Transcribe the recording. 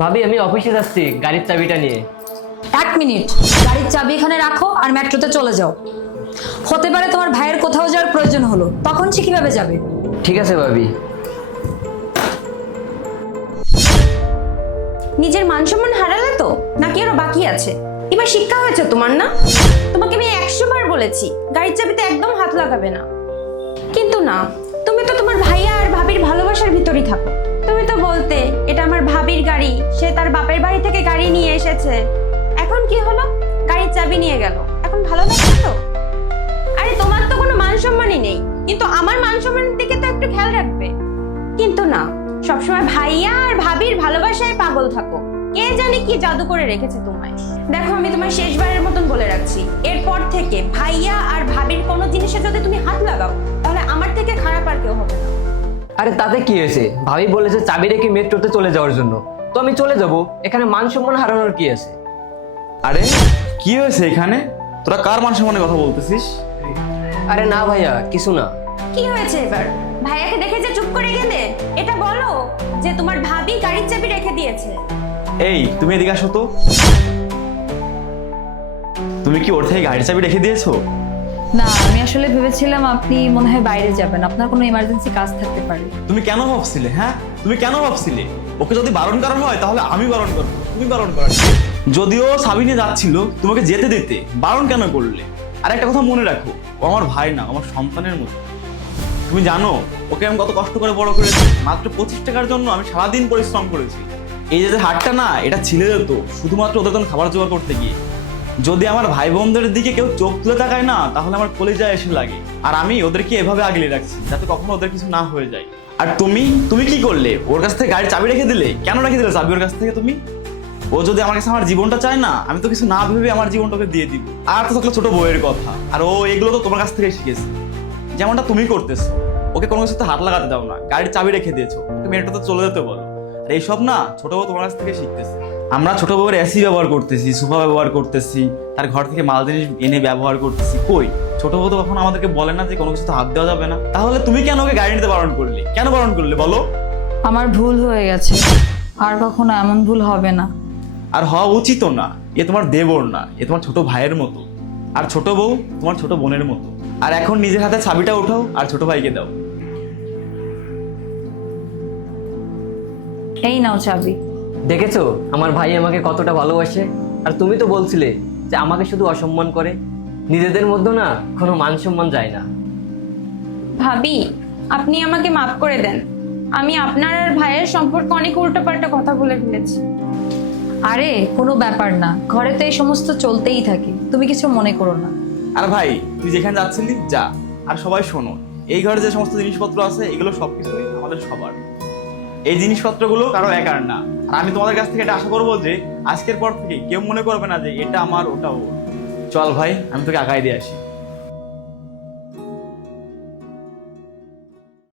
ভাবি আমি অফিসে যাচ্ছি গাড়ির চাবিটা নিয়ে। 1 মিনিট, গাড়ির চাবি এখানে রাখো আর মেট্রোতে চলে যাও। হতে পারে তোমার ভাইয়ের কোথাও যাওয়ার প্রয়োজন হলো, তখন সে কিভাবে যাবে? ঠিক আছে ভাবি। নিজের মান সম্মান হারালে তো নাকি আরো বাকি আছে? এবার শিক্ষা হয়েছে তোমার না? তোমাকে আমি 100 বার বলেছি গাড়ির চাবিতে একদম হাত লাগাবে না, কিন্তু না, তুমি তো তোমার ভাইয়া আর ভাবির ভালোবাসার ভিতরেই থাকো। তুমি তো বলতে এটা আমার ভাবির গাড়ি, সে তার বাপের বাড়ি থেকে গাড়ি নিয়ে এসেছে। এখন কি হলো? গাড়ির চাবি নিয়ে গেল, এখন ভালো লাগছে তো? আরে তোমার তো কোনো মান সম্মানই নেই, কিন্তু আমার মান সম্মানের দিকে তো একটু খেয়াল রাখবে। কিন্তু না, সবসময় ভাইয়া আর ভাবির ভালোবাসায় পাগল থাকো। কে জানে কি জাদু করে রেখেছে তোমায়। দেখো আমি তোমায় শেষবারের মতন বলে রাখছি, এরপর থেকে ভাইয়া আর ভাবির কোনো জিনিসে যদি তুমি হাত লাগাও তাহলে আমার থেকে খারাপ আর কেউ হবে না। আরে তাতে কি হয়েছে? ভাবি বলেছে চাবি রেখে মেট্রোতে চলে যাওয়ার জন্য, তো আমি চলে যাব। এখানে মান সম্মান হারানোর কি আছে? আরে কি হয়েছে এখানে? তোরা কার মান সম্মানের কথা বলতেছিস? আরে না ভাইয়া, কিছু না। কি হয়েছে এবার? ভাইয়াকে দেখে যে চুপ করে গেলে? এটা বলো যে তোমার ভাবি গাড়ির চাবি রেখে দিয়েছে। এই তুমি এদিকে আসো তো। তুমি কি ওর থেকে গাড়ির চাবি রেখে দিয়েছো? না, আমি আসলে ভেবেছিলাম আপনি মনে হয় বাইরে যাবেন, আপনার কোনো ইমার্জেন্সি কাজ থাকতে পারে। তুমি কেন ভাবছিলে? হ্যাঁ, তুমি কেন ভাবছিলে? ওকে যদি বারণ করা হয় তাহলে আমি বারণ করবো, তুমি বারণ করার কি? যদিও সাবিনে যাচ্ছিল তোমাকে যেতে দিতে, বারণ কেন করলে? আর একটা কথা মনে রাখো, ও আমার ভাই না, আমার সন্তানের মতো। তুমি জানো ওকে আমি কত কষ্ট করে বড় করেছি। মাত্র 25 টাকার জন্য আমি সারাদিন পরিশ্রম করেছি। এই যে হাটটা না, এটা ছিলে যেত শুধুমাত্র ওদের জন্য খাবার জোগাড় করতে গিয়ে। যদি আমার ভাই বোনদের দিকে কেউ চোখ তুলে তাকায় না, তাহলে আমার কলিজা এসে লাগে। আর আমি ওদেরকে এভাবে আগলে রাখছি যাতে কখনো ওদের কিছু না হয়ে যায়। আর তুমি কি করলে? ওর কাছ থেকে গাড়ির চাবি রেখে দিলে। কেন রেখে দিলে চাবি ওর কাছ থেকে তুমি? ও যদি আমার কাছে আমার জীবনটা চায় না, আমি তো কিছু না ভেবে আমার জীবনটাকে দিয়ে দিব। আর তো থাকলো ছোট বউয়ের কথা, আর ও এগুলো তো তোমার কাছ থেকে শিখেছে। যেমনটা তুমি করতেছো, ওকে কোনো কিছুতে হাত লাগাতে দাও না, গাড়ির চাবি রেখে দিয়েছো, ওকে মেয়েটাতে চলে যেতে বলো। আর এইসব না ছোট বউ তোমার কাছ থেকে শিখতেছে। আমরা ছোট বউয়ের এসি ব্যবহার করতেছি, সোফা ব্যবহার করতেছি, তার ঘর থেকে মাল জিনিস এনে ব্যবহার করতেছি। কই ছোট বউ তো কখনো আমাদেরকে বলে না যে কোনো কিছুতে হাত দেওয়া যাবে না। তাহলে তুমি কেন ওকে গাড়ি নিতে বারণ করলে? কেন বারণ করলে বলো? আমার ভুল হয়ে গেছে, আর কখনো এমন ভুল হবে না। আর হওয়া উচিত না। এ তোমার দেবর না, এ তোমার ছোট ভাইয়ের মতো। আর ছোট বউ তোমার ছোট বোনের মতো। আর এখন নিজের হাতে চাবিটা উঠাও আর ছোট ভাইকে দাও। এই নাও চাবি। দেখেছো আমার ভাই আমাকে কতটা ভালোবাসে? আর তুমি তো বলছিলে যে আমাকে শুধু অসম্মান করে, নিজেদের মধ্যে না কোনো মান সম্মান যায় না। ভাবি, আপনি আমাকে মাফ করে দেন। আমি আপনার আর ভাইয়ের সম্পর্কে অনেক উল্টোপাল্টা কথা বলে ফেলেছি। আরে কোনো ব্যাপার না, ঘরে তো এই সমস্ত চলতেই থাকে, তুমি কিছু মনে করো না। আর ভাই তুই যেখানে যাচ্ছিলি যা। আর সবাই শোনো, এই ঘরে যে সমস্ত জিনিসপত্র আছে এগুলো সবকিছুই আমাদের সবার। এই জিনিসপত্রগুলো কারো একার না। আর আমি তোমাদের কাছ থেকে এটা আশা করবো যে আজকের পর থেকে কেউ মনে করবে না যে এটা আমার ওটা ওর। চল ভাই, আমি তোকে আগায় দিয়ে আসি।